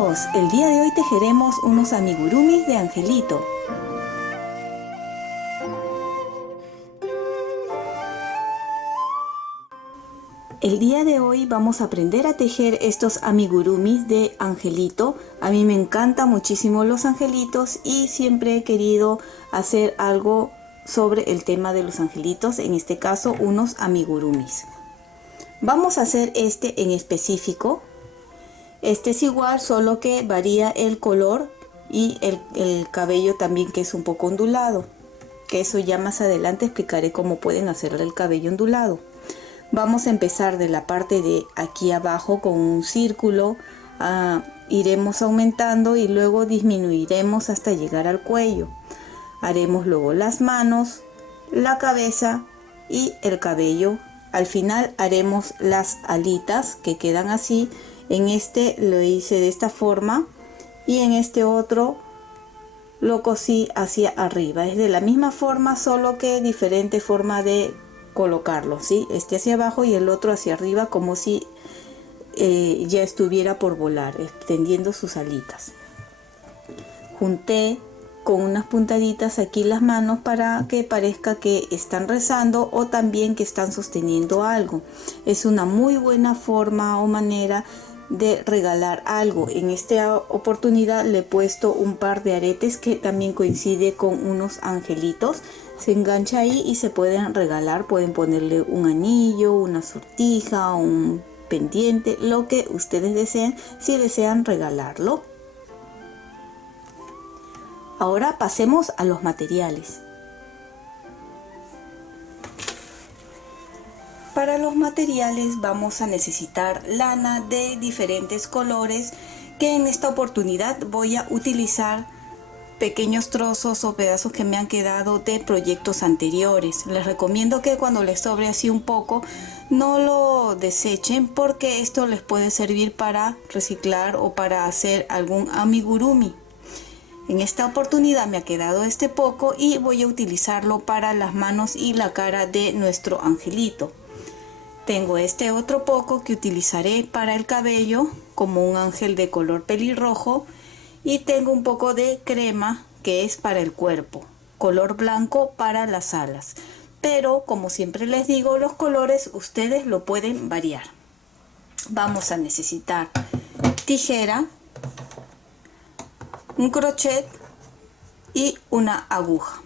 amigos, el día de hoy tejeremos unos amigurumis de Angelito. El día de hoy vamos a aprender a tejer estos amigurumis de Angelito. A mí me encantan muchísimo los angelitos y siempre he querido hacer algo sobre el tema de los angelitos, en este caso unos amigurumis. Vamos a hacer este en específico. Este es igual, solo que varía el color y el cabello también, que es un poco ondulado, que eso ya más adelante explicaré cómo pueden hacerle el cabello ondulado. Vamos a empezar de la parte de aquí abajo con un círculo, iremos aumentando y luego disminuiremos hasta llegar al cuello. Haremos luego las manos, la cabeza y el cabello. Al final haremos las alitas que quedan así. En este lo hice de esta forma y en este otro lo cosí hacia arriba. Es de la misma forma, solo que diferente forma de colocarlo, ¿sí? Este hacia abajo y el otro hacia arriba, como si ya estuviera por volar, extendiendo sus alitas. Junté con unas puntaditas aquí las manos para que parezca que están rezando o también que están sosteniendo algo. Es una muy buena forma o manera de regalar algo. En esta oportunidad le he puesto un par de aretes que también coincide con unos angelitos. Se engancha ahí y se pueden regalar. Pueden ponerle un anillo, una sortija, un pendiente, lo que ustedes deseen, si desean regalarlo. Ahora pasemos a los materiales. Para los materiales vamos a necesitar lana de diferentes colores, que en esta oportunidad voy a utilizar pequeños trozos o pedazos que me han quedado de proyectos anteriores. Les recomiendo que cuando les sobre así un poco no lo desechen, porque esto les puede servir para reciclar o para hacer algún amigurumi. En esta oportunidad me ha quedado este poco y voy a utilizarlo para las manos y la cara de nuestro angelito. Tengo este otro poco que utilizaré para el cabello como un ángel de color pelirrojo, y tengo un poco de crema que es para el cuerpo, color blanco para las alas. Pero como siempre les digo, los colores ustedes lo pueden variar. Vamos a necesitar tijera, un crochet y una aguja.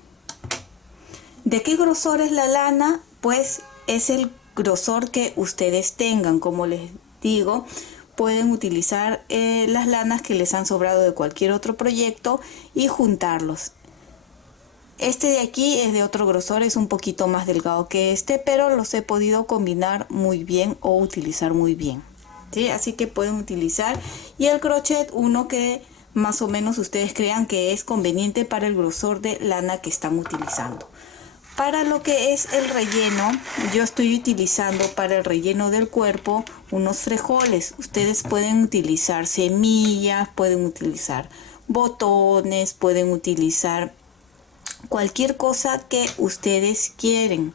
¿De qué grosor es la lana? Pues es el grosor que ustedes tengan. Como les digo, pueden utilizar las lanas que les han sobrado de cualquier otro proyecto y juntarlos. Este de aquí es de otro grosor, es un poquito más delgado que este, pero los he podido combinar muy bien o utilizar muy bien, ¿sí? Así que pueden utilizar, y el crochet uno que más o menos ustedes crean que es conveniente para el grosor de lana que están utilizando. Para lo que es el relleno, yo estoy utilizando para el relleno del cuerpo unos frijoles. Ustedes pueden utilizar semillas, pueden utilizar botones, pueden utilizar cualquier cosa que ustedes quieren,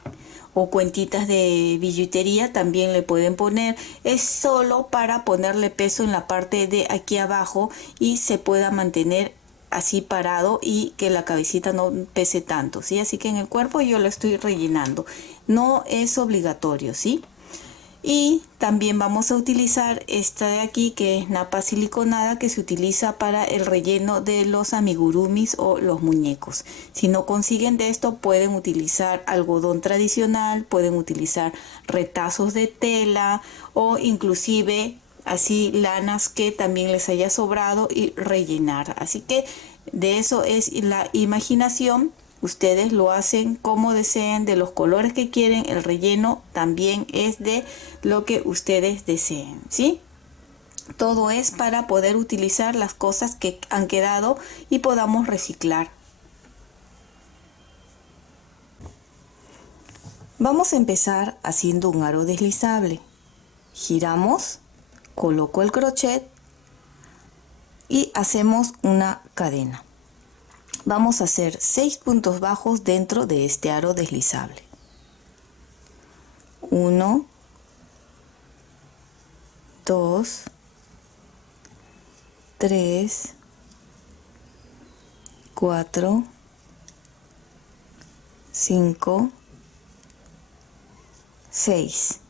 o cuentitas de billutería también le pueden poner. Es solo para ponerle peso en la parte de aquí abajo y se pueda mantener así parado y que la cabecita no pese tanto, ¿sí? Así que en el cuerpo yo lo estoy rellenando, no es obligatorio, ¿sí? Y también vamos a utilizar esta de aquí, que es napa siliconada, que se utiliza para el relleno de los amigurumis o los muñecos. Si no consiguen de esto, pueden utilizar algodón tradicional, pueden utilizar retazos de tela o inclusive así lanas que también les haya sobrado y rellenar. Así que de eso es la imaginación. Ustedes lo hacen como deseen, de los colores que quieren. El relleno también es de lo que ustedes deseen, ¿sí? Todo es para poder utilizar las cosas que han quedado y podamos reciclar. Vamos a empezar haciendo un aro deslizable. Giramos, coloco el crochet y hacemos una cadena. Vamos a hacer 6 puntos bajos dentro de este aro deslizable. 1, 2, 3, 4, 5, 6.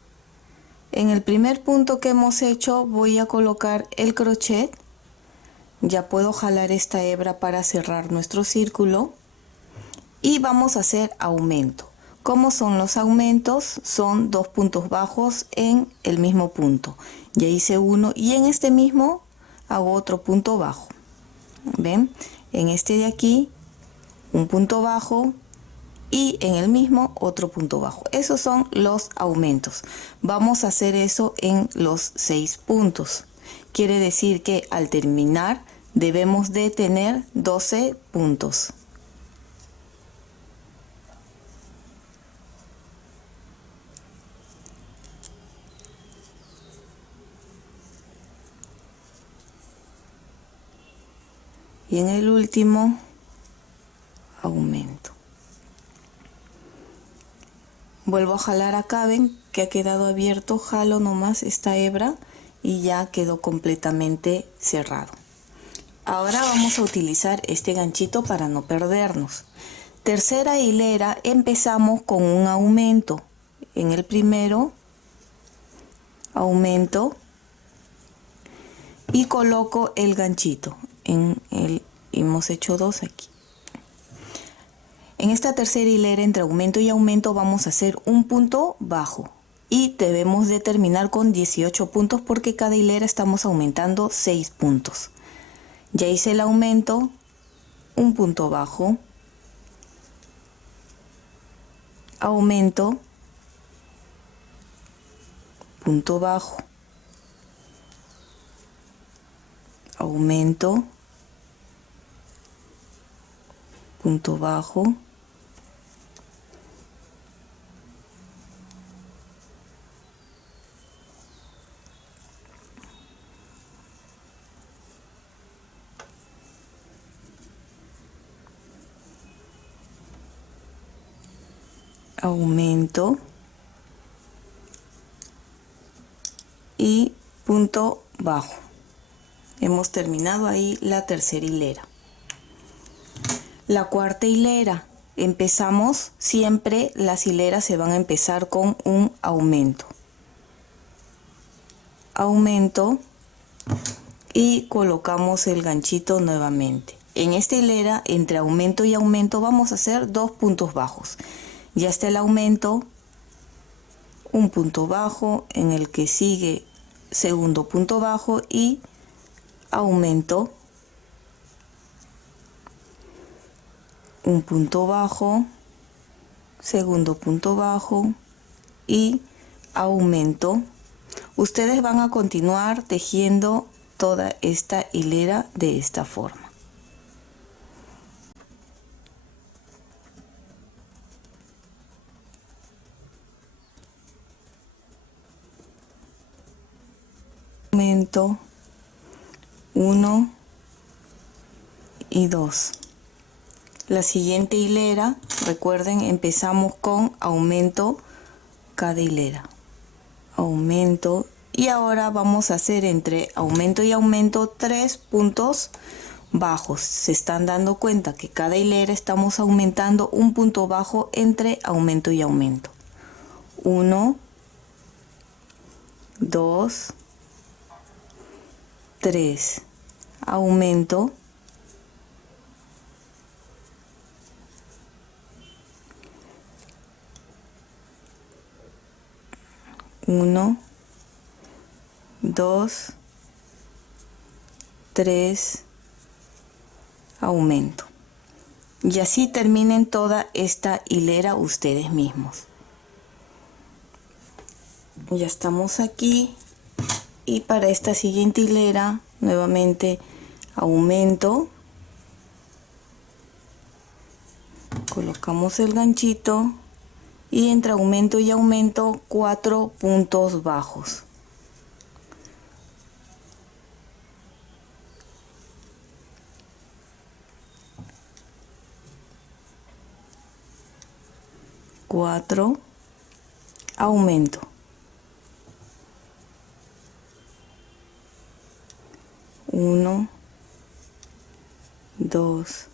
En el primer punto que hemos hecho voy a colocar el crochet. Ya puedo jalar esta hebra para cerrar nuestro círculo. Y vamos a hacer aumento. ¿Cómo son los aumentos? Son 2 puntos bajos en el mismo punto. Ya hice uno y en este mismo hago otro punto bajo. ¿Ven? En este de aquí, un punto bajo. Y en el mismo otro punto bajo. Esos son los aumentos. Vamos a hacer eso en los 6 puntos. Quiere decir que al terminar debemos de tener 12 puntos. Y en el último, aumento. Vuelvo a jalar acá, ven que ha quedado abierto, jalo nomás esta hebra y ya quedó completamente cerrado. Ahora vamos a utilizar este ganchito para no perdernos. Tercera hilera, empezamos con un aumento. En el primero, aumento y coloco el ganchito. Hemos hecho 2 aquí. En esta tercera hilera entre aumento y aumento vamos a hacer un punto bajo y debemos de terminar con 18 puntos porque cada hilera estamos aumentando 6 puntos. Ya hice el aumento, un punto bajo, aumento, punto bajo, aumento, punto bajo, aumento y punto bajo. Hemos terminado ahí la tercera hilera. La cuarta hilera, empezamos siempre, las hileras se van a empezar con un aumento. Aumento y colocamos el ganchito nuevamente. En esta hilera, entre aumento y aumento, vamos a hacer 2 puntos bajos. Ya está el aumento, un punto bajo, en el que sigue segundo punto bajo y aumento, un punto bajo, segundo punto bajo y aumento. Ustedes van a continuar tejiendo toda esta hilera de esta forma. Aumento 1 y 2. La siguiente hilera, recuerden, empezamos con aumento cada hilera. Aumento y ahora vamos a hacer entre aumento y aumento 3 puntos bajos. Se están dando cuenta que cada hilera estamos aumentando un punto bajo entre aumento y aumento. 1, 2, 3, aumento, uno, 2, 3, aumento. Y así terminen toda esta hilera ustedes mismos. Ya estamos aquí. Y para esta siguiente hilera, nuevamente aumento, colocamos el ganchito y entre aumento y aumento 4 puntos bajos. Cuatro, aumento. 1, 2,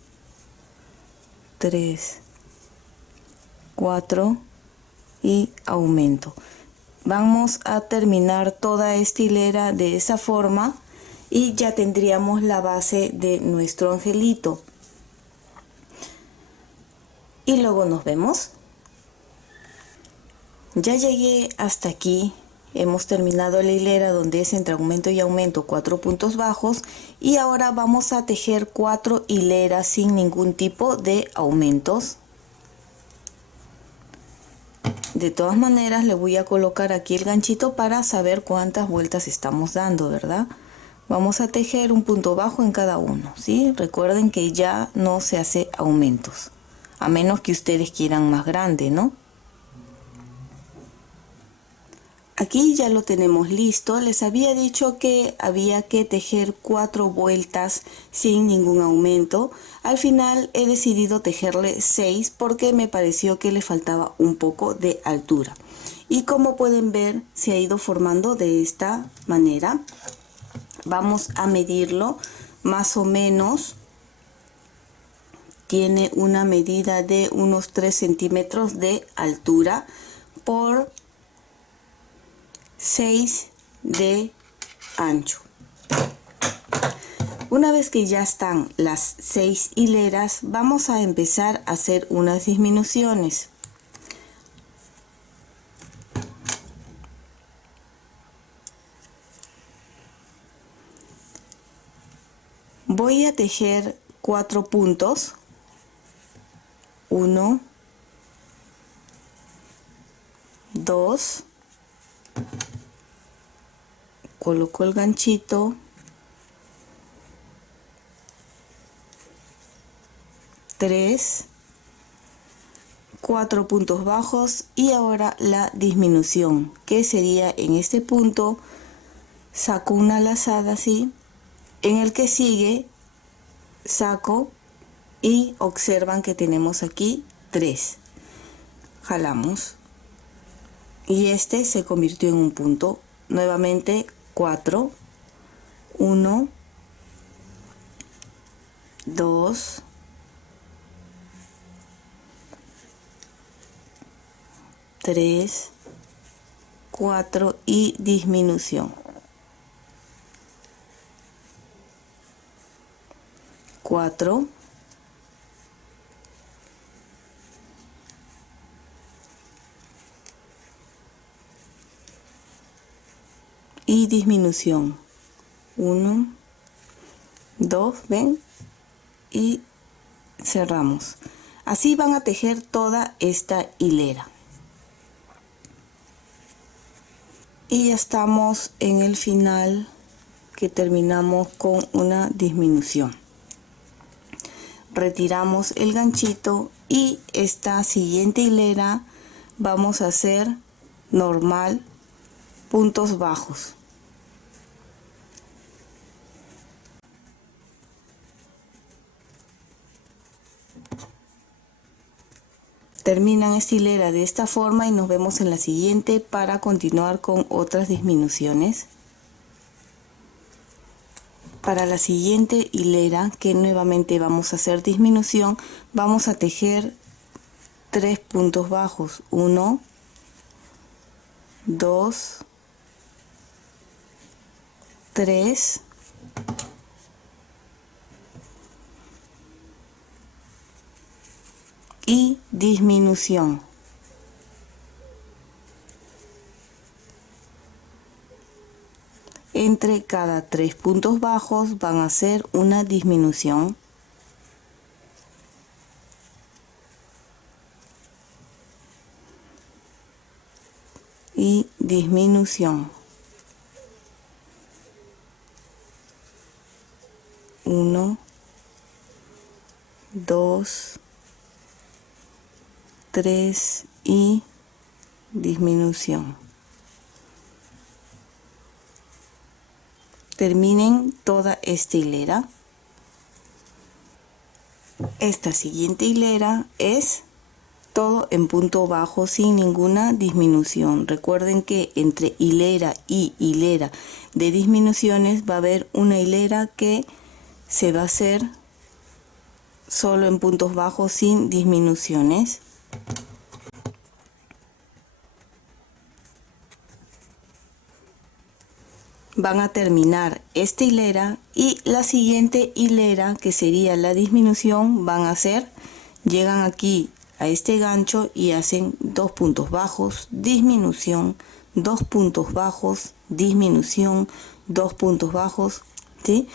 3, 4 y aumento. Vamos a terminar toda esta hilera de esa forma y ya tendríamos la base de nuestro angelito. Y luego nos vemos. Ya llegué hasta aquí. Hemos terminado la hilera donde es entre aumento y aumento 4 puntos bajos, y ahora vamos a tejer 4 hileras sin ningún tipo de aumentos. De todas maneras le voy a colocar aquí el ganchito para saber cuántas vueltas estamos dando, ¿verdad? Vamos a tejer un punto bajo en cada uno, ¿sí? Recuerden que ya no se hace aumentos, a menos que ustedes quieran más grande, ¿no? Aquí ya lo tenemos listo. Les había dicho que había que tejer 4 vueltas sin ningún aumento. Al final he decidido tejerle 6 porque me pareció que le faltaba un poco de altura. Y como pueden ver, se ha ido formando de esta manera. Vamos a medirlo más o menos. Tiene una medida de unos 3 centímetros de altura por 6 de ancho. Una vez que ya están las 6 hileras, vamos a empezar a hacer unas disminuciones. Voy a tejer 4 puntos. 1, 2, coloco el ganchito, 3, 4 puntos bajos y ahora la disminución, que sería en este punto, saco una lazada así, en el que sigue saco y observan que tenemos aquí 3, jalamos y este se convirtió en un punto. Nuevamente 4, 1, 2, 3, 4 y disminución. 4, y disminución. 1, 2, ven, y cerramos. Así van a tejer toda esta hilera. Y ya estamos en el final, que terminamos con una disminución. Retiramos el ganchito y esta siguiente hilera vamos a hacer normal, puntos bajos. Terminan esta hilera de esta forma y nos vemos en la siguiente para continuar con otras disminuciones. Para la siguiente hilera, que nuevamente vamos a hacer disminución, vamos a tejer 3 puntos bajos. 1, 2, 3, y disminución. Entre cada 3 puntos bajos van a hacer una disminución. Y disminución. 1, 2, 3 y disminución. Terminen toda esta hilera. Esta siguiente hilera es todo en punto bajo sin ninguna disminución. Recuerden que entre hilera y hilera de disminuciones va a haber una hilera que se va a hacer solo en puntos bajos sin disminuciones. Van a terminar esta hilera y la siguiente hilera, que sería la disminución, van a hacer, llegan aquí a este gancho y hacen 2 puntos bajos, disminución, 2 puntos bajos, disminución, 2 puntos bajos, ¿sí?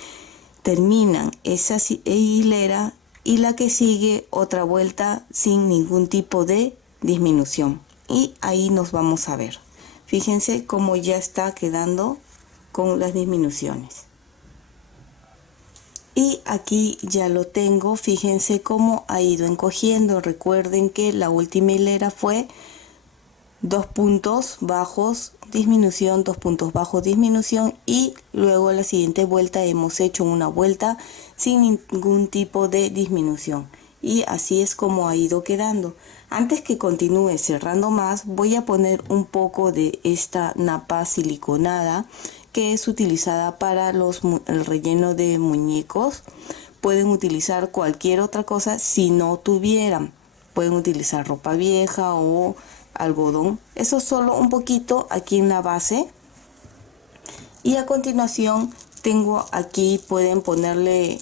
Terminan esa hilera y la que sigue otra vuelta sin ningún tipo de disminución, y ahí nos vamos a ver. Fíjense cómo ya está quedando con las disminuciones. Y aquí ya lo tengo. Fíjense cómo ha ido encogiendo. Recuerden que la última hilera fue 2 puntos bajos, disminución, 2 puntos bajos, disminución, y luego la siguiente vuelta hemos hecho una vuelta sin ningún tipo de disminución, y así es como ha ido quedando. Antes que continúe cerrando más, voy a poner un poco de esta napa siliconada que es utilizada para el relleno de muñecos. Pueden utilizar cualquier otra cosa si no tuvieran. Pueden utilizar ropa vieja o algodón. Eso solo un poquito aquí en la base. Y a continuación tengo aquí, pueden ponerle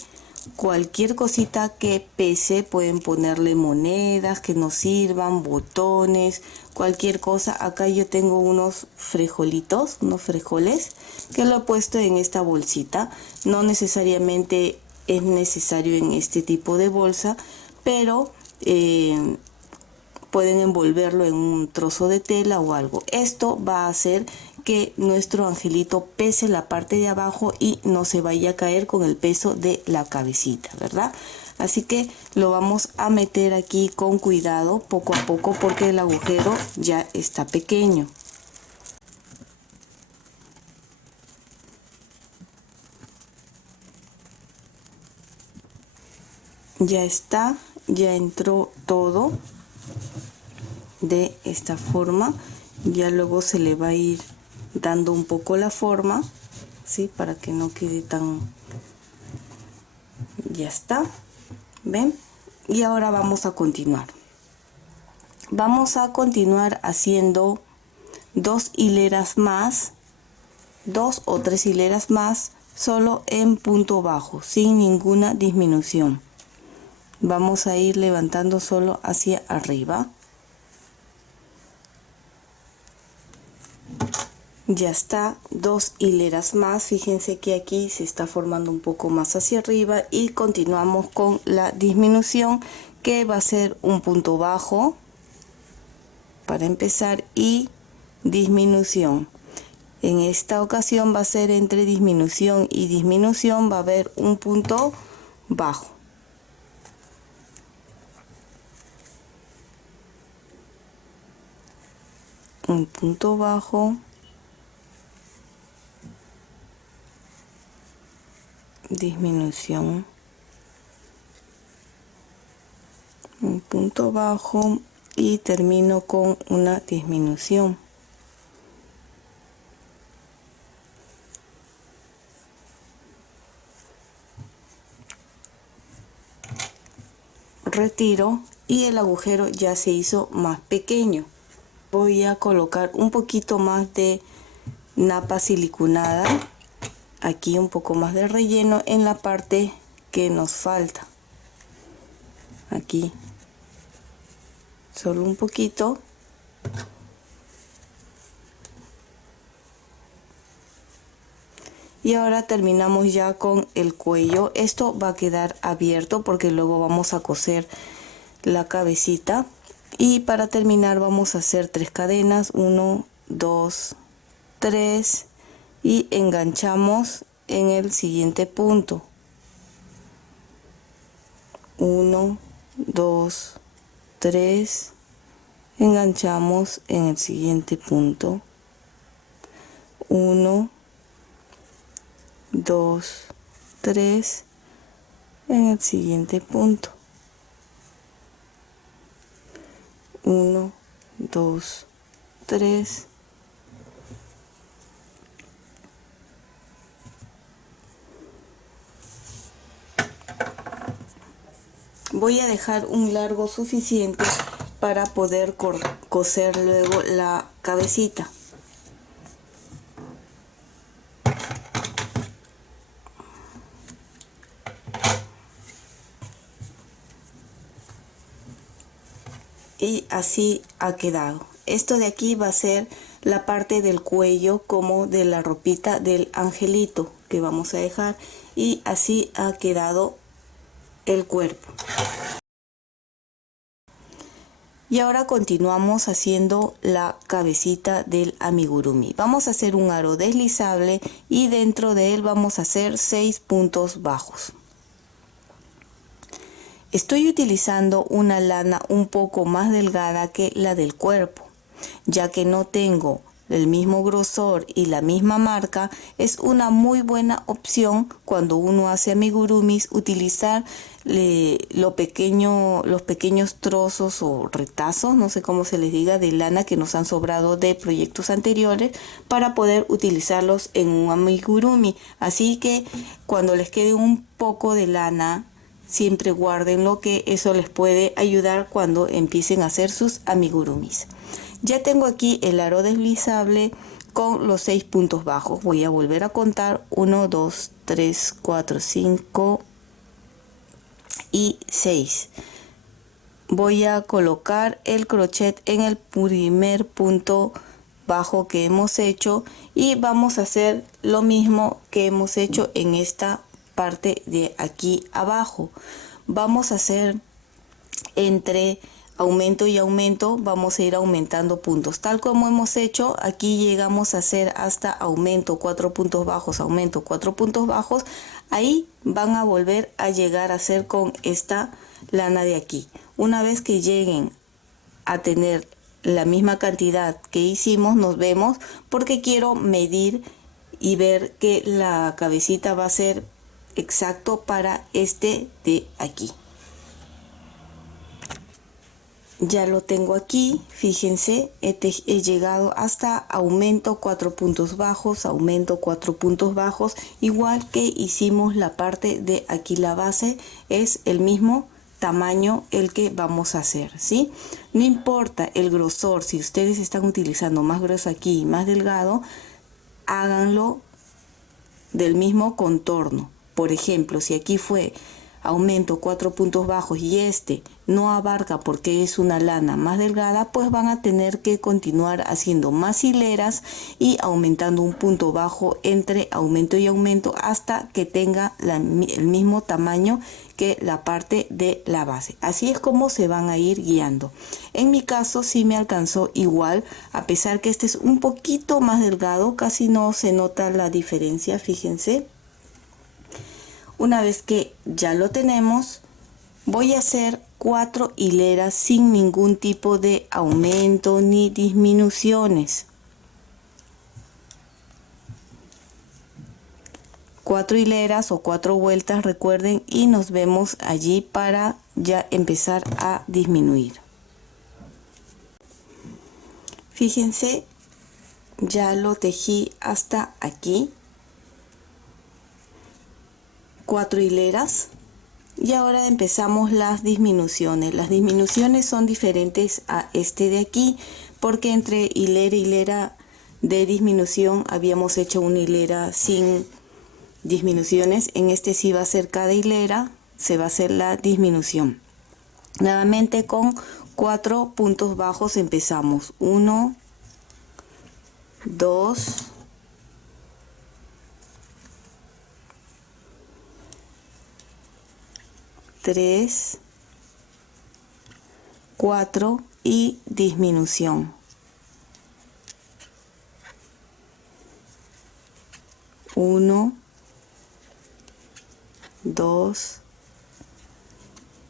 cualquier cosita que pese, pueden ponerle monedas que nos sirvan, botones, cualquier cosa. Acá yo tengo unos frijolitos, unos frijoles que lo he puesto en esta bolsita. No necesariamente es necesario en este tipo de bolsa, pero pueden envolverlo en un trozo de tela o algo. Esto va a hacer que nuestro angelito pese la parte de abajo y no se vaya a caer con el peso de la cabecita, ¿verdad? Así que lo vamos a meter aquí con cuidado, poco a poco, porque el agujero ya está pequeño. Ya está, ya entró todo de esta forma. Ya luego se le va a ir dando un poco la forma, ¿sí? Para que no quede tan... Ya está, ¿ven? Y ahora vamos a continuar. Vamos a continuar haciendo 2 hileras más, 2 o 3 hileras más, solo en punto bajo, sin ninguna disminución. Vamos a ir levantando solo hacia arriba. Ya está, 2 hileras más. Fíjense que aquí se está formando un poco más hacia arriba, y continuamos con la disminución, que va a ser un punto bajo para empezar y disminución. En esta ocasión va a ser entre disminución y disminución, va a haber un punto bajo. Un punto bajo, disminución, un punto bajo, y termino con una disminución. Retiro y el agujero ya se hizo más pequeño. Voy a colocar un poquito más de napa siliconada, aquí un poco más de relleno en la parte que nos falta. Aquí solo un poquito. Y ahora terminamos ya con el cuello. Esto va a quedar abierto porque luego vamos a coser la cabecita. Y para terminar vamos a hacer 3 cadenas, 1, 2, 3, y enganchamos en el siguiente punto. 1, 2, 3, enganchamos en el siguiente punto. 1, 2, 3, en el siguiente punto. 1, 2, 3. voy a dejar un largo suficiente para poder coser luego la cabecita. Y así ha quedado. Esto de aquí va a ser la parte del cuello como de la ropita del angelito que vamos a dejar, y así ha quedado el cuerpo. Y ahora continuamos haciendo la cabecita del amigurumi. Vamos a hacer un aro deslizable y dentro de él vamos a hacer 6 puntos bajos. Estoy utilizando una lana un poco más delgada que la del cuerpo, ya que no tengo el mismo grosor y la misma marca. Es una muy buena opción cuando uno hace amigurumis utilizar los pequeños trozos o retazos, no sé cómo se les diga, de lana que nos han sobrado de proyectos anteriores, para poder utilizarlos en un amigurumi. Así que cuando les quede un poco de lana, siempre guárdenlo, que eso les puede ayudar cuando empiecen a hacer sus amigurumis. Ya tengo aquí el aro deslizable con los 6 puntos bajos. Voy a volver a contar: 1, 2, 3, 4, 5 y 6. Voy a colocar el crochet en el primer punto bajo que hemos hecho y vamos a hacer lo mismo que hemos hecho en esta parte de aquí abajo. Vamos a hacer entre aumento y aumento, vamos a ir aumentando puntos, tal como hemos hecho aquí. Llegamos a hacer hasta aumento 4 puntos bajos, aumento 4 puntos bajos. Ahí van a volver a llegar a hacer con esta lana de aquí. Una vez que lleguen a tener la misma cantidad que hicimos, nos vemos, porque quiero medir y ver que la cabecita va a ser exacto para este de aquí. Ya lo tengo aquí, fíjense, he llegado hasta aumento 4 puntos bajos, aumento 4 puntos bajos, igual que hicimos la parte de aquí. La base es el mismo tamaño el que vamos a hacer, ¿sí? No importa el grosor, si ustedes están utilizando más grueso aquí y más delgado, háganlo del mismo contorno. Por ejemplo, si aquí fue aumento 4 puntos bajos y este no abarca porque es una lana más delgada, pues van a tener que continuar haciendo más hileras y aumentando un punto bajo entre aumento y aumento hasta que tenga el mismo tamaño que la parte de la base. Así es como se van a ir guiando. En mi caso sí me alcanzó igual, a pesar que este es un poquito más delgado, casi no se nota la diferencia, fíjense. Una vez que ya lo tenemos, voy a hacer 4 hileras sin ningún tipo de aumento ni disminuciones. 4 hileras o 4 vueltas, recuerden, y nos vemos allí para ya empezar a disminuir. Fíjense, ya lo tejí hasta aquí. 4 hileras, y ahora empezamos las disminuciones. Las disminuciones son diferentes a este de aquí, porque entre hilera y hilera de disminución habíamos hecho una hilera sin disminuciones. En este sí va a ser cada hilera, se va a hacer la disminución. Nuevamente con 4 puntos bajos empezamos: 1, 2, 3, 4 y disminución. 1, 2,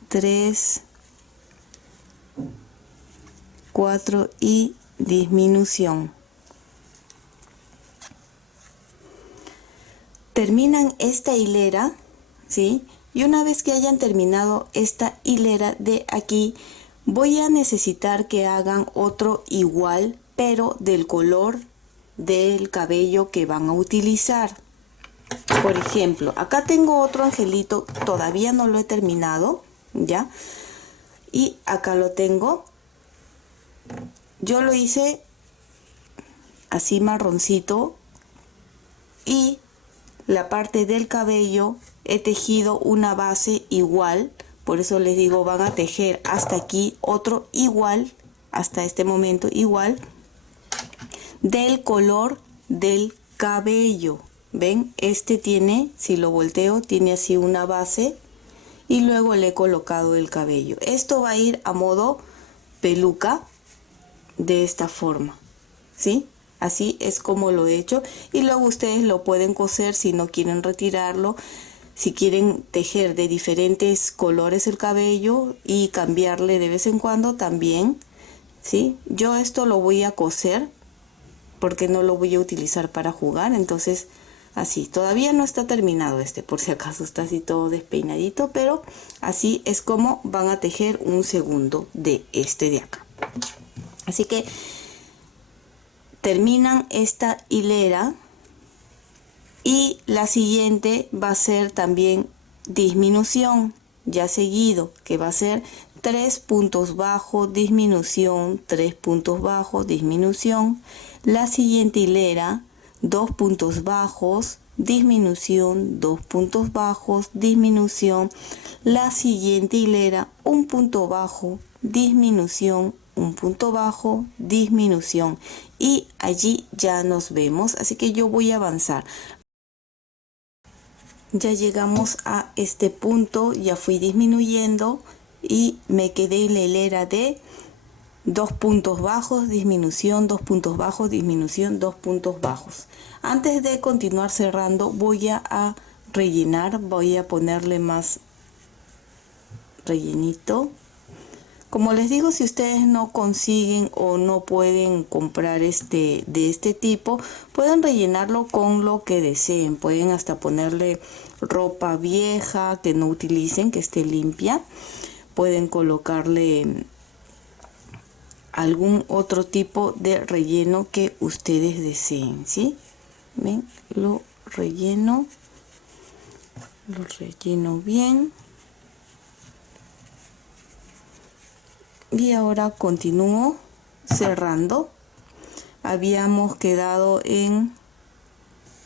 3, 4 y disminución. Terminan esta hilera, ¿sí? Y una vez que hayan terminado esta hilera de aquí, voy a necesitar que hagan otro igual, pero del color del cabello que van a utilizar. Por ejemplo, acá tengo otro angelito, todavía no lo he terminado, ¿ya? Y acá lo tengo. Yo lo hice así marroncito y la parte del cabello he tejido una base igual, por eso les digo, van a tejer hasta aquí otro igual, hasta este momento igual, del color del cabello. ¿Ven? Este tiene, si lo volteo, tiene así una base y luego le he colocado el cabello. Esto va a ir a modo peluca de esta forma, ¿sí? Así es como lo he hecho y luego ustedes lo pueden coser si no quieren retirarlo, si quieren tejer de diferentes colores el cabello y cambiarle de vez en cuando también, ¿sí? Yo esto lo voy a coser porque no lo voy a utilizar para jugar, entonces así. Todavía no está terminado este, por si acaso está así todo despeinadito, pero así es como van a tejer un segundo de este de acá. Así que terminan esta hilera y la siguiente va a ser también disminución ya seguido, que va a ser 3 puntos bajos, disminución, 3 puntos bajos, disminución. La siguiente hilera, 2 puntos bajos, disminución, 2 puntos bajos, disminución. La siguiente hilera, 1 punto bajo, disminución, 1 punto bajo, disminución. Y allí ya nos vemos, así que yo voy a avanzar. Ya llegamos a este punto, ya fui disminuyendo y me quedé en la hilera de 2 puntos bajos, disminución, 2 puntos bajos, disminución, 2 puntos bajos. Antes de continuar cerrando voy a rellenar, voy a ponerle más rellenito. Como les digo, si ustedes no consiguen o no pueden comprar de este tipo, pueden rellenarlo con lo que deseen. Pueden hasta ponerle ropa vieja que no utilicen, que esté limpia. Pueden colocarle algún otro tipo de relleno que ustedes deseen, ¿sí? ¿Ven? Lo relleno bien. Y ahora continúo cerrando. Habíamos quedado en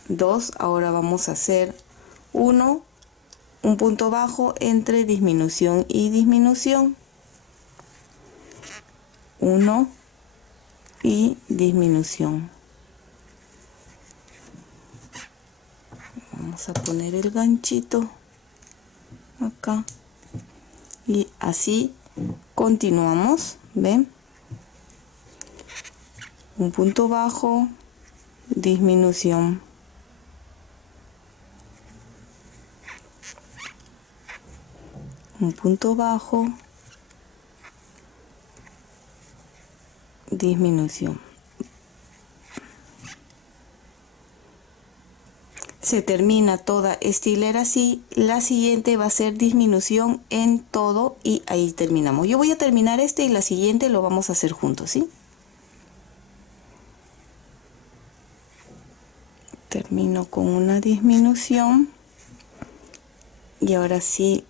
2, ahora vamos a hacer 1, un punto bajo entre disminución y disminución. 1 y disminución. Vamos a poner el ganchito acá y así continuamos. ¿Ven? Un punto bajo, disminución, un punto bajo, disminución. Se termina toda esta hilera así. La siguiente va a ser disminución en todo y ahí terminamos. Yo voy a terminar este y la siguiente lo vamos a hacer juntos, ¿sí? Termino con una disminución y ahora sí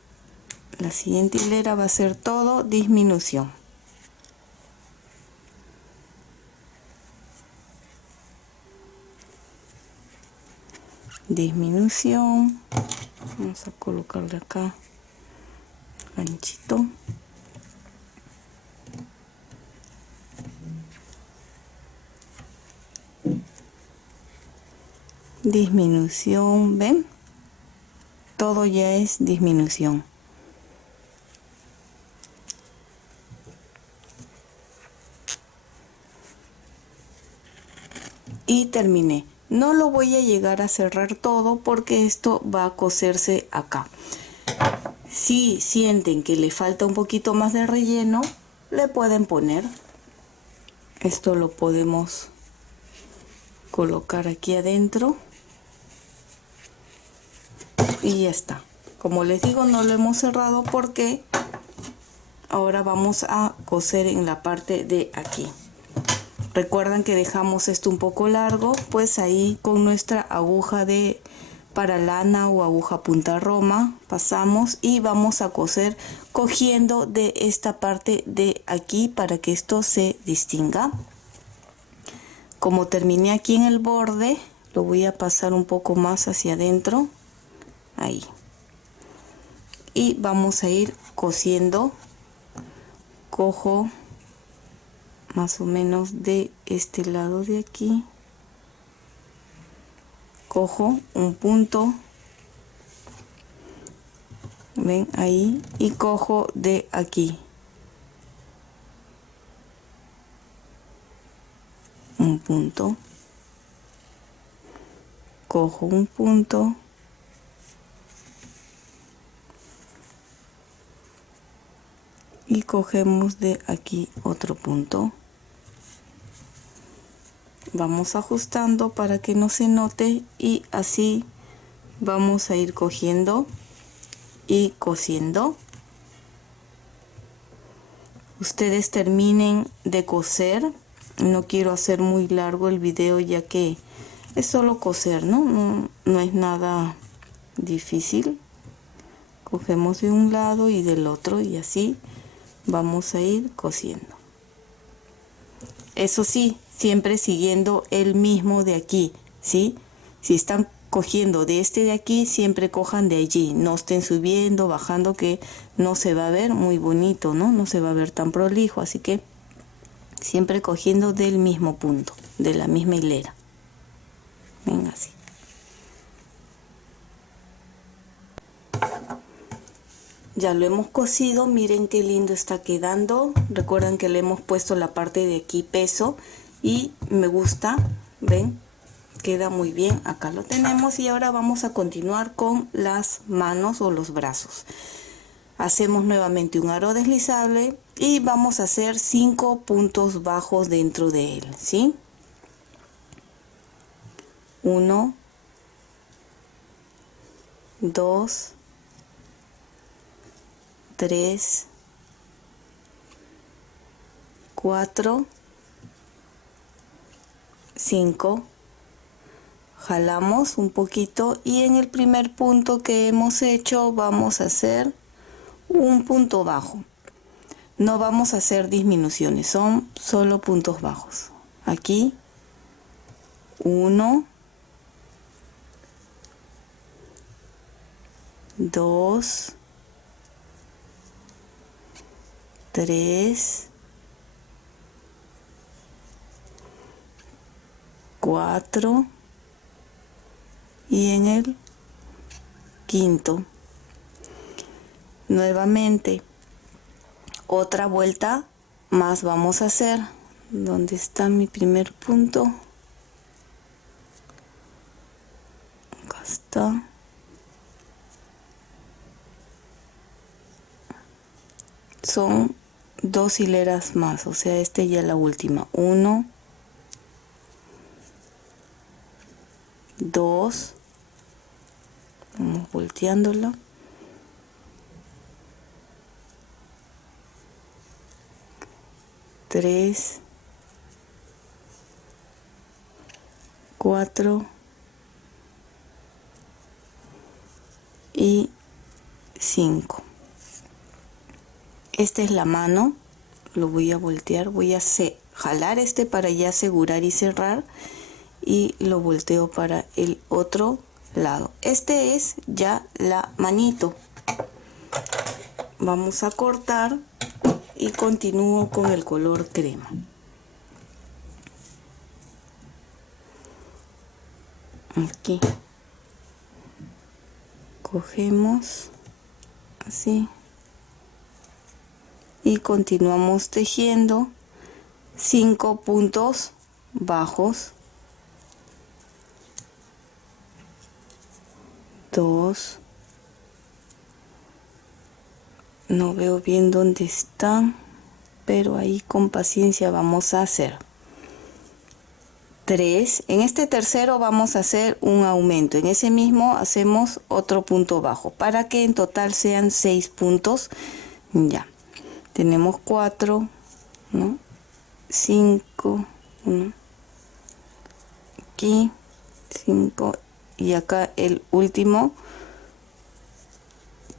la siguiente hilera va a ser todo disminución. Disminución, vamos a colocarle acá ganchito, disminución. ¿Ven? Todo ya es disminución. Y terminé. No lo voy a llegar a cerrar todo porque esto va a coserse acá. Si sienten que le falta un poquito más de relleno, le pueden poner. Esto lo podemos colocar aquí adentro. Y ya está. Como les digo, no lo hemos cerrado porque ahora vamos a coser en la parte de aquí. Recuerdan que dejamos esto un poco largo, pues ahí con nuestra aguja de para lana o aguja punta roma, pasamos y vamos a coser cogiendo de esta parte de aquí para que esto se distinga. Como terminé aquí en el borde, lo voy a pasar un poco más hacia adentro, ahí, y vamos a ir cosiendo. Cojo más o menos de este lado de aquí, cojo un punto, ven ahí, y cojo de aquí un punto, cojo un punto, y cogemos de aquí otro punto. Vamos ajustando para que no se note y así vamos a ir cogiendo y cosiendo. Ustedes terminen de coser. No quiero hacer muy largo el video ya que es solo coser, ¿no? No es nada difícil. Cogemos de un lado y del otro y así vamos a ir cosiendo. Eso sí, siempre siguiendo el mismo de aquí, ¿sí? Si están cogiendo de este de aquí, siempre cojan de allí. No estén subiendo, bajando, que no se va a ver muy bonito, ¿no? No se va a ver tan prolijo, así que siempre cogiendo del mismo punto, de la misma hilera. Ven así. Ya lo hemos cosido, miren qué lindo está quedando. Recuerden que le hemos puesto la parte de aquí peso y me gusta, ven, queda muy bien. Acá lo tenemos y ahora vamos a continuar con las manos o los brazos. Hacemos nuevamente un aro deslizable y vamos a hacer 5 puntos bajos dentro de él, ¿sí? 1, 2, 3, 4, 5. Jalamos un poquito y en el primer punto que hemos hecho vamos a hacer un punto bajo. No vamos a hacer disminuciones, son solo puntos bajos. Aquí 1, 2, 3, 4 y en el quinto nuevamente otra vuelta más vamos a hacer. ¿Dónde está mi primer punto? Acá está. Son 2 hileras más, o sea, esta ya la última. 1, 2, vamos volteándolo. 3, 4 y 5. Esta es la mano, lo voy a voltear, voy a jalar este para ya asegurar y cerrar y lo volteo para el otro lado. Este es ya la manito. Vamos a cortar y continúo con el color crema. Aquí cogemos así y continuamos tejiendo 5 puntos bajos, 2, no veo bien dónde están, pero ahí con paciencia vamos a hacer 3. En este tercero vamos a hacer un aumento, en ese mismo hacemos otro punto bajo para que en total sean 6 puntos. Ya tenemos 4, ¿no? 5, 1, aquí 5 y acá el último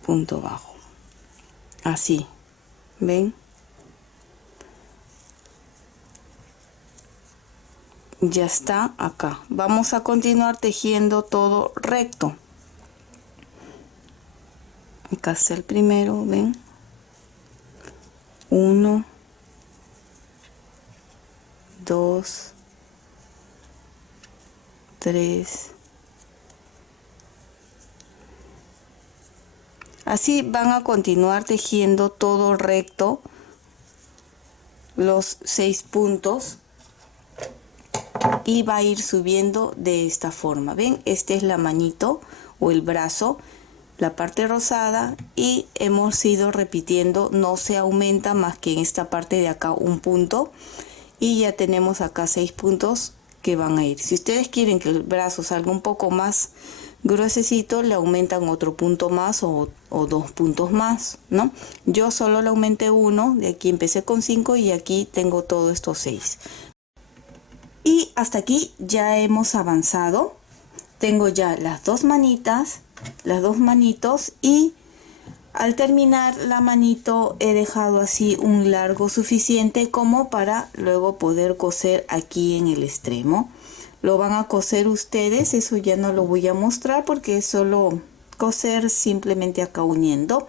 punto bajo, así, ven, ya está acá. Vamos a continuar tejiendo todo recto. Acá está el primero, ven, 1, 2, 3. Así van a continuar tejiendo todo recto los 6 puntos y va a ir subiendo de esta forma. Ven, esta es la manito o el brazo, la parte rosada, y hemos ido repitiendo, no se aumenta más que en esta parte de acá un punto, y ya tenemos acá 6 puntos que van a ir. Si ustedes quieren que el brazo salga un poco más gruesecito, le aumentan otro punto más o 2 puntos más, ¿no? Yo solo le aumenté 1, de aquí empecé con 5 y aquí tengo todos estos 6. Y hasta aquí ya hemos avanzado. Tengo ya las dos manitas, las dos manitos, y al terminar la manito he dejado así un largo suficiente como para luego poder coser aquí en el extremo. Lo van a coser ustedes, eso ya no lo voy a mostrar porque es solo coser simplemente acá uniendo.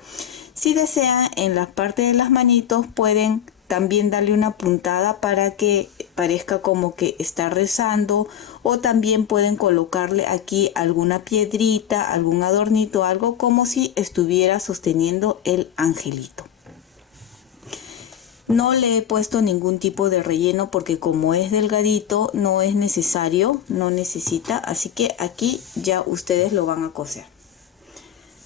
Si desean, en la parte de las manitos pueden también darle una puntada para que parezca como que está rezando, o también pueden colocarle aquí alguna piedrita, algún adornito, algo como si estuviera sosteniendo el angelito. No le he puesto ningún tipo de relleno porque como es delgadito no es necesario, no necesita, así que aquí ya ustedes lo van a coser.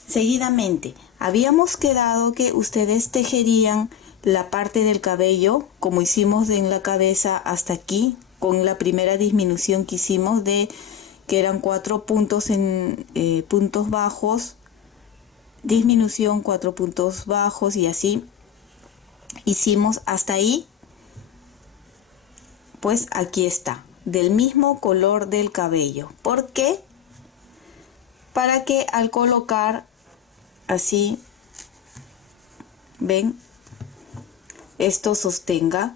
Seguidamente, habíamos quedado que ustedes tejerían la parte del cabello como hicimos en la cabeza hasta aquí, con la primera disminución que hicimos de que eran 4 puntos en puntos bajos, disminución, 4 puntos bajos, y así hicimos hasta ahí. Pues aquí está, del mismo color del cabello. ¿Por qué? Para que al colocar así, ven, esto sostenga.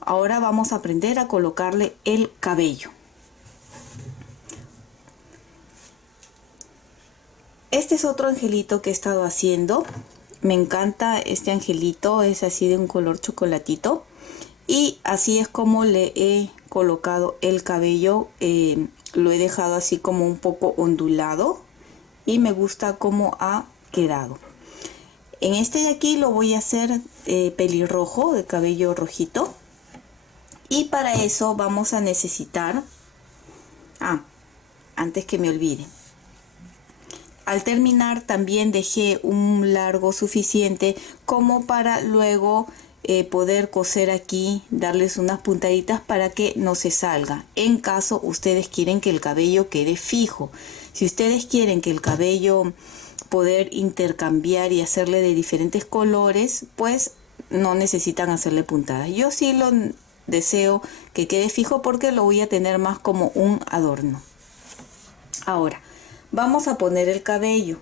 Ahora vamos a aprender a colocarle el cabello. Este es otro angelito que he estado haciendo. Me encanta este angelito, es así de un color chocolatito. Y así es como le he colocado el cabello. Lo he dejado así como un poco ondulado y me gusta cómo ha quedado. En este de aquí lo voy a hacer pelirrojo, de cabello rojito. Y para eso vamos a necesitar, antes que me olvide, al terminar también dejé un largo suficiente como para luego poder coser aquí, darles unas puntaditas para que no se salga, en caso ustedes quieren que el cabello quede fijo. Si ustedes quieren que el cabello poder intercambiar y hacerle de diferentes colores, pues no necesitan hacerle puntadas. Yo sí lo deseo que quede fijo porque lo voy a tener más como un adorno. Ahora vamos a poner el cabello.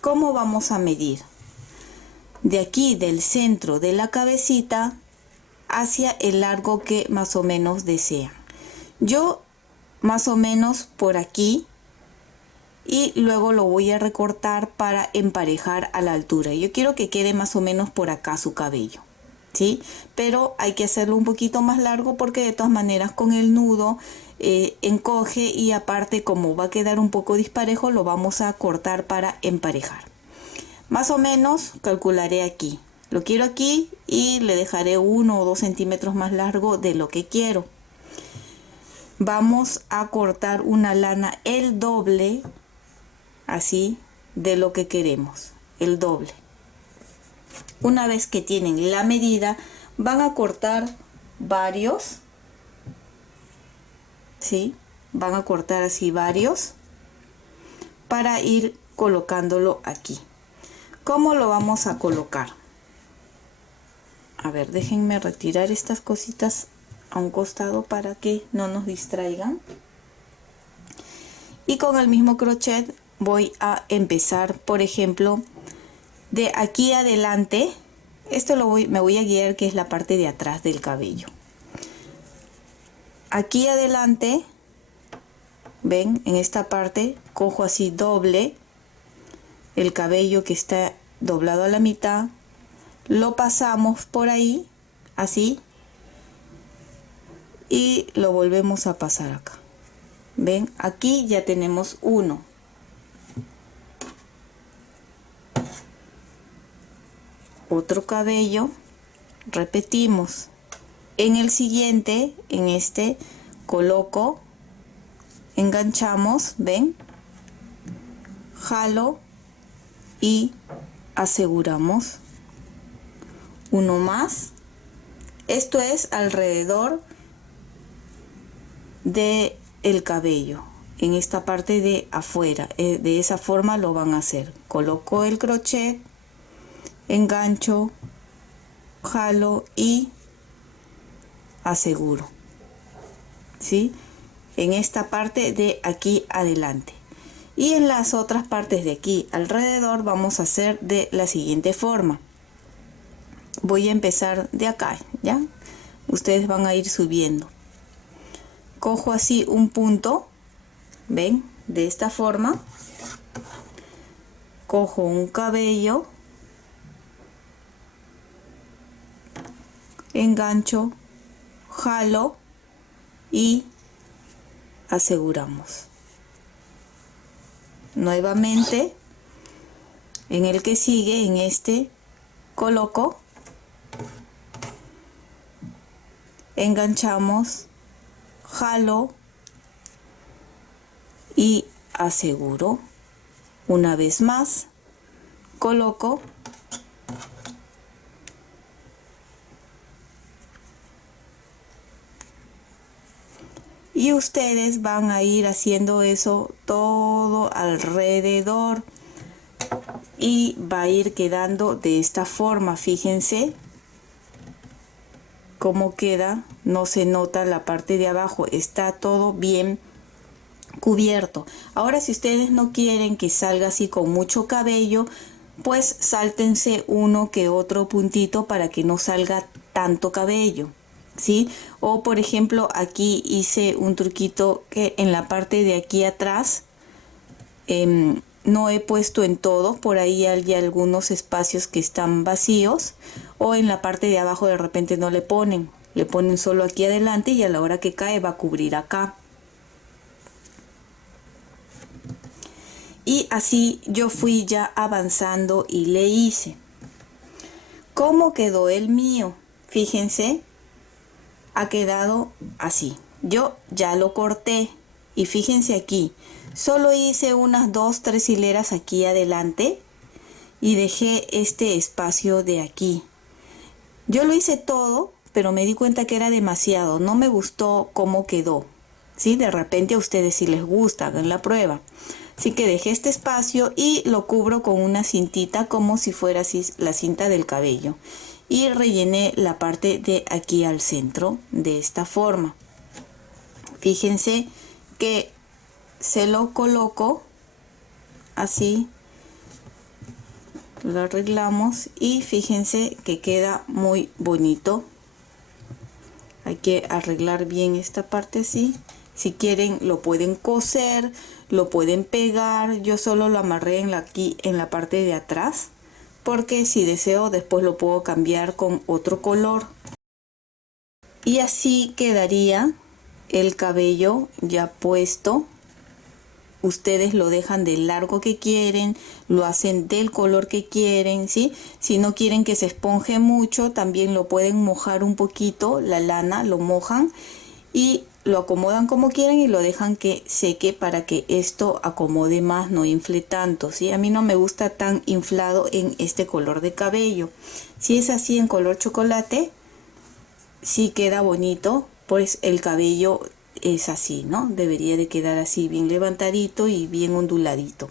¿Cómo vamos a medir? De aquí del centro de la cabecita hacia el largo que más o menos desean. Yo más o menos por aquí, y luego lo voy a recortar para emparejar a la altura. Yo quiero que quede más o menos por acá su cabello, ¿sí? Pero hay que hacerlo un poquito más largo porque de todas maneras con el nudo encoge, y aparte como va a quedar un poco disparejo lo vamos a cortar para emparejar. Más o menos calcularé aquí. Lo quiero aquí y le dejaré 1 o 2 centímetros más largo de lo que quiero. Vamos a cortar una lana el doble, así, de lo que queremos, el doble. Una vez que tienen la medida, van a cortar varios, ¿sí? Van a cortar así varios para ir colocándolo aquí. ¿Cómo lo vamos a colocar? A ver, déjenme retirar estas cositas a un costado para que no nos distraigan. Y con el mismo crochet voy a empezar, por ejemplo, de aquí adelante. Esto me voy a guiar, que es la parte de atrás del cabello. Aquí adelante, ven, en esta parte cojo así doble el cabello que está doblado a la mitad, lo pasamos por ahí, así, y lo volvemos a pasar acá. Ven, aquí ya tenemos uno. Otro cabello, repetimos. En el siguiente, en este, coloco, enganchamos, ven, jalo y aseguramos. Uno más. Esto es alrededor de el cabello, en esta parte de afuera. De esa forma lo van a hacer. Coloco el crochet, engancho, jalo y aseguro, ¿sí? En esta parte de aquí adelante. Y en las otras partes de aquí alrededor vamos a hacer de la siguiente forma. Voy a empezar de acá, ¿ya? Ustedes van a ir subiendo. Cojo así un punto, ven, de esta forma. Cojo un cabello, engancho, jalo y aseguramos. Nuevamente, en el que sigue, en este, coloco, enganchamos, jalo y aseguro. Una vez más, coloco, y ustedes van a ir haciendo eso todo alrededor y va a ir quedando de esta forma. Fíjense cómo queda, no se nota la parte de abajo, está todo bien cubierto. Ahora, si ustedes no quieren que salga así con mucho cabello, pues sáltense uno que otro puntito para que no salga tanto cabello, ¿sí? O por ejemplo, aquí hice un truquito que en la parte de aquí atrás no he puesto en todo, por ahí hay algunos espacios que están vacíos, o en la parte de abajo de repente no le ponen solo aquí adelante y a la hora que cae va a cubrir acá. Y así yo fui ya avanzando y le hice. ¿Cómo quedó el mío? Fíjense, ha quedado así. Yo ya lo corté y fíjense aquí, solo hice unas 2-3 hileras aquí adelante y dejé este espacio de aquí. Yo lo hice todo, pero me di cuenta que era demasiado, no me gustó cómo quedó. ¿Sí? De repente a ustedes si les gusta, hagan la prueba. Así que dejé este espacio y lo cubro con una cintita como si fuera así la cinta del cabello. Y rellené la parte de aquí al centro de esta forma. Fíjense que se lo coloco así. Lo arreglamos y fíjense que queda muy bonito. Hay que arreglar bien esta parte así. Si quieren lo pueden coser, lo pueden pegar. Yo solo lo amarré aquí en la parte de atrás, porque si deseo después lo puedo cambiar con otro color. Y así quedaría el cabello ya puesto. Ustedes lo dejan del largo que quieren, lo hacen del color que quieren, ¿sí? Si no quieren que se esponje mucho, también lo pueden mojar un poquito, la lana, lo mojan y lo acomodan como quieren y lo dejan que seque para que esto acomode más, no infle tanto, ¿sí? A mí no me gusta tan inflado en este color de cabello. Si es así en color chocolate, sí queda bonito, pues el cabello es así, ¿no? Debería de quedar así bien levantadito y bien onduladito.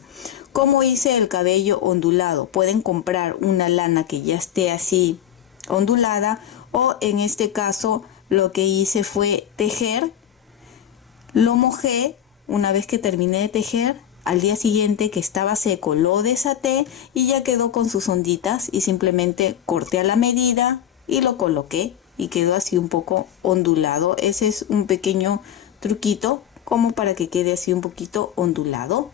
Como hice el cabello ondulado, pueden comprar una lana que ya esté así ondulada, o en este caso lo que hice fue tejer, lo mojé una vez que terminé de tejer, al día siguiente que estaba seco lo desaté y ya quedó con sus onditas y simplemente corté a la medida y lo coloqué y quedó así un poco ondulado. Ese es un pequeño truquito como para que quede así un poquito ondulado.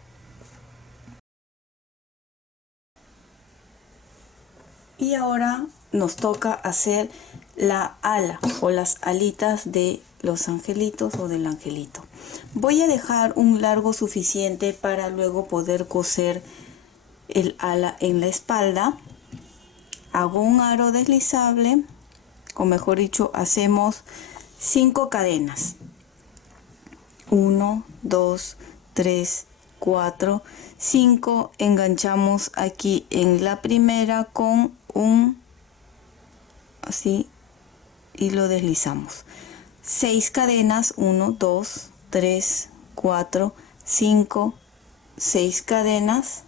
Y ahora nos toca hacer la ala o las alitas de los angelitos o del angelito. Voy a dejar un largo suficiente para luego poder coser el ala en la espalda. Hago un aro deslizable, o mejor dicho, hacemos 5 cadenas. 1, 2, 3, 4, 5. Enganchamos aquí en la primera con un así y lo deslizamos. 6 cadenas, 1, 2, 3, 4, 5, 6 cadenas.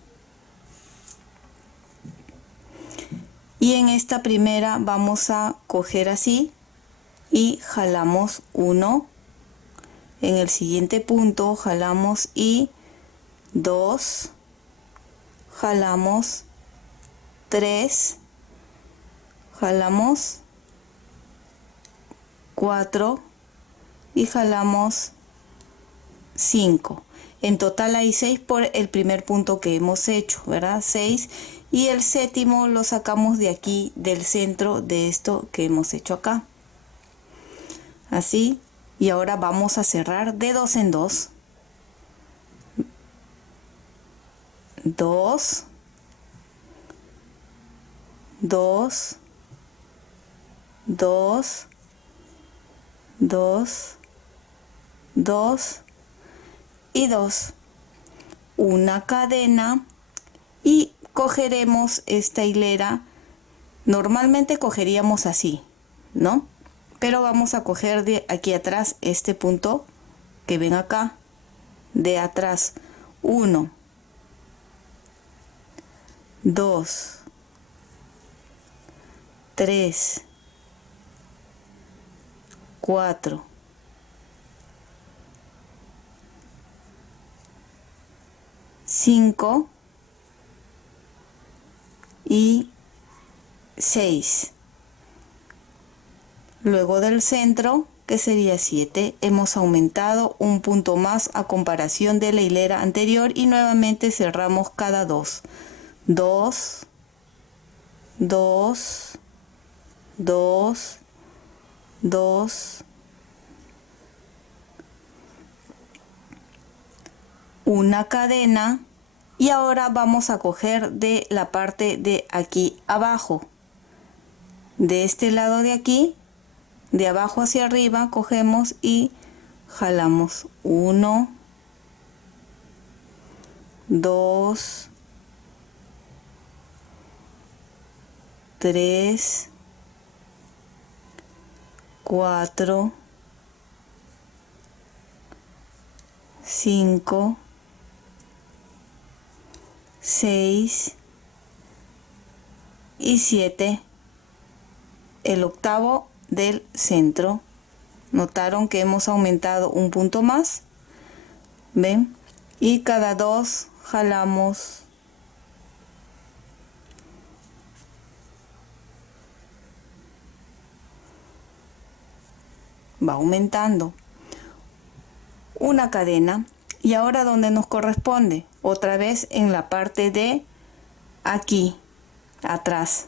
Y en esta primera vamos a coger así y jalamos 1. En el siguiente punto jalamos y 2, jalamos 3, jalamos 4 y jalamos 5. En total hay 6 por el primer punto que hemos hecho, ¿verdad? 6. Y el séptimo lo sacamos de aquí, del centro de esto que hemos hecho acá. Así. Y ahora vamos a cerrar de 2 en 2. 2, 2, 2, 2, 2 y 2. Una cadena y cogeremos esta hilera. Normalmente cogeríamos así, ¿no? Pero vamos a coger de aquí atrás este punto que ven acá, de atrás. 1, 2, 3, 4, 5 y 6. Luego del centro, que sería 7, hemos aumentado un punto más a comparación de la hilera anterior y nuevamente cerramos cada 2. 2, 2, 2, 2, una cadena y ahora vamos a coger de la parte de aquí abajo, de este lado de aquí, de abajo hacia arriba, cogemos y jalamos 1, 2, 3, 4, 5, 6 y 7, el octavo del centro. Notaron que hemos aumentado un punto más, ven, y cada 2 jalamos va aumentando una cadena. Y ahora donde nos corresponde, otra vez en la parte de aquí atrás.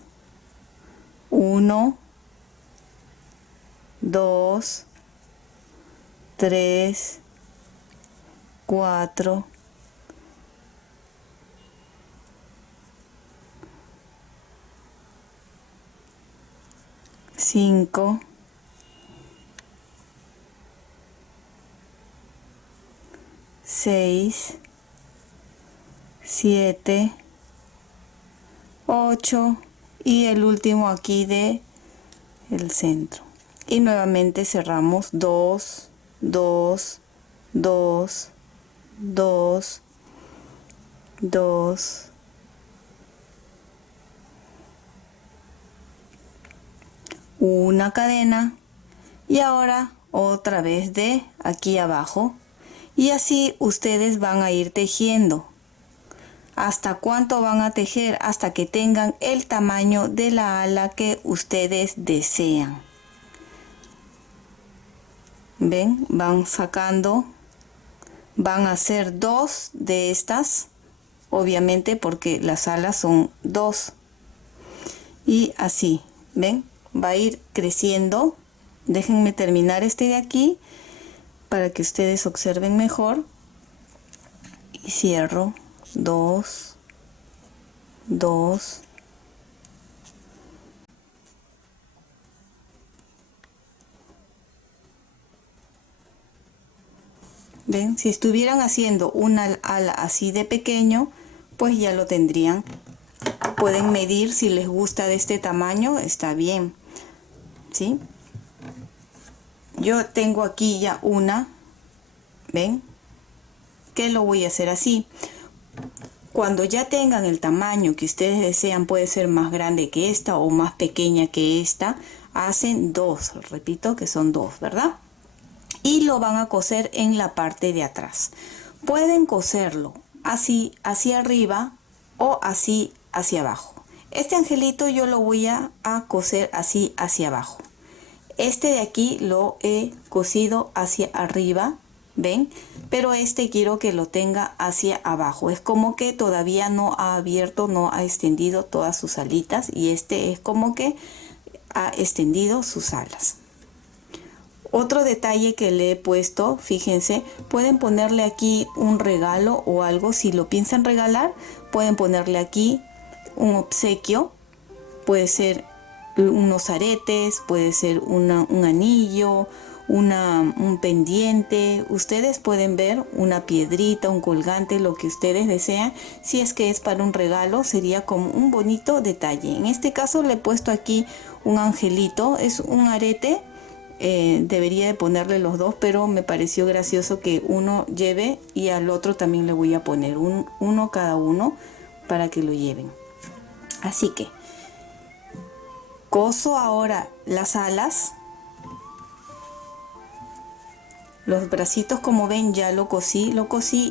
1, 2, 3, 4, 5, 6, 7, 8 y el último aquí de el centro. Y nuevamente cerramos 2, 2, 2, 2, 2, una cadena y ahora otra vez de aquí abajo Y así ustedes van a ir tejiendo. ¿Hasta cuánto van a tejer? Hasta que tengan el tamaño de la ala que ustedes desean. ¿Ven? Van sacando, van a hacer 2 de estas, obviamente porque las alas son 2. Y así, ¿ven? Va a ir creciendo. Déjenme terminar este de aquí para que ustedes observen mejor. Y cierro. 2, 2. ¿Ven? Si estuvieran haciendo una ala así de pequeño, pues ya lo tendrían. Pueden medir si les gusta de este tamaño, está bien. ¿Sí? Yo tengo aquí ya una. ¿Ven? Que lo voy a hacer así. Cuando ya tengan el tamaño que ustedes desean, puede ser más grande que esta o más pequeña que esta, hacen 2, repito que son 2, ¿verdad? Y lo van a coser en la parte de atrás. Pueden coserlo así hacia arriba o así hacia abajo. Este angelito yo lo voy a coser así hacia abajo. Este de aquí lo he cosido hacia arriba, ¿ven? Pero este quiero que lo tenga hacia abajo. Es como que todavía no ha abierto, no ha extendido todas sus alitas. Y este es como que ha extendido sus alas. Otro detalle que le he puesto, fíjense, pueden ponerle aquí un regalo o algo. Si lo piensan regalar, pueden ponerle aquí un obsequio. Puede ser unos aretes, puede ser un anillo, un pendiente. Ustedes pueden ver una piedrita, un colgante, lo que ustedes desean. Si es que es para un regalo, sería como un bonito detalle. En este caso le he puesto aquí un angelito, es un arete. Debería de ponerle los dos, pero me pareció gracioso que uno lleve y al otro también le voy a poner uno cada uno para que lo lleven. Así que coso ahora las alas. Los bracitos, como ven, ya lo cosí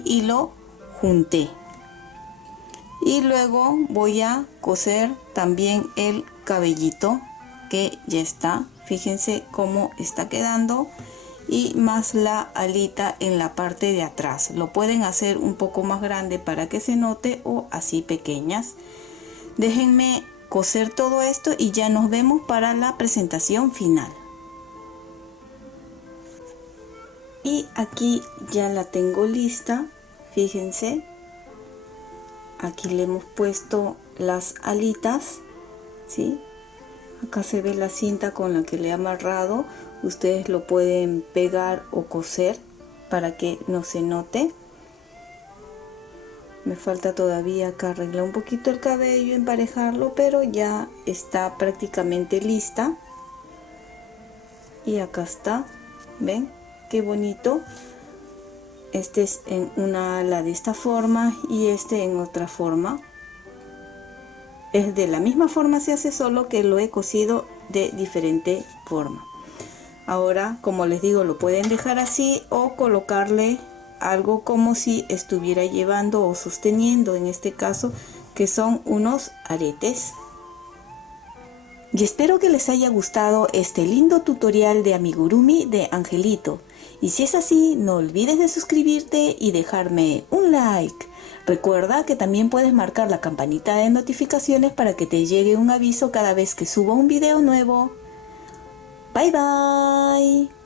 y lo junté. Y luego voy a coser también el cabellito, que ya está. Fíjense cómo está quedando. Y más la alita en la parte de atrás. Lo pueden hacer un poco más grande para que se note o así pequeñas. Déjenme coser todo esto y ya nos vemos para la presentación final. Y aquí ya la tengo lista. Fíjense. Aquí le hemos puesto las alitas. ¿Sí? Acá se ve la cinta con la que le he amarrado. Ustedes lo pueden pegar o coser para que no se note. Me falta todavía acá arreglar un poquito el cabello, emparejarlo, pero ya está prácticamente lista. Y acá está. ¿Ven? Qué bonito. Este es en una ala de esta forma y este en otra forma. Es de la misma forma, se hace, solo que lo he cosido de diferente forma. Ahora, como les digo, lo pueden dejar así o colocarle algo como si estuviera llevando o sosteniendo, en este caso, que son unos aretes. Y espero que les haya gustado este lindo tutorial de amigurumi de Angelito. Y si es así, no olvides de suscribirte y dejarme un like. Recuerda que también puedes marcar la campanita de notificaciones para que te llegue un aviso cada vez que suba un video nuevo. Bye bye.